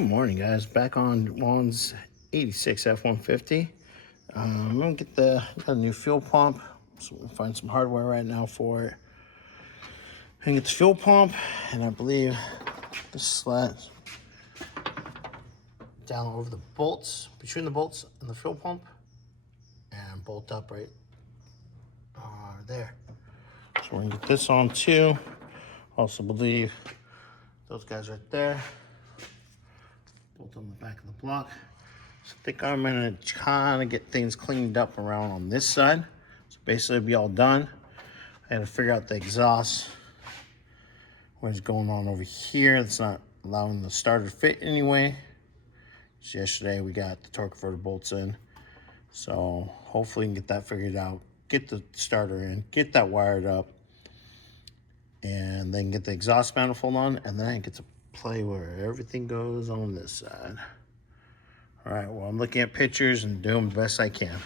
Good morning, guys. Back on Juan's 86 F-150. I'm gonna got a new fuel pump. So we'll find some hardware right now for it. And get the fuel pump, and I believe the slat down over the bolts, between the bolts and the fuel pump, and bolt up right there. So we're gonna get this on too. Also believe those guys right there. Bolt on the back of the block. So I think I'm gonna kind of get things cleaned up around on this side. So basically it'll be all done. I had to figure out the exhaust. What is going on over here? It's not allowing the starter to fit anyway. So yesterday we got the torque converter bolts in. So hopefully we can get that figured out. Get the starter in, get that wired up, and then get the exhaust manifold on, and then I get to play where everything goes on this side. All right, well, I'm looking at pictures and doing the best I can.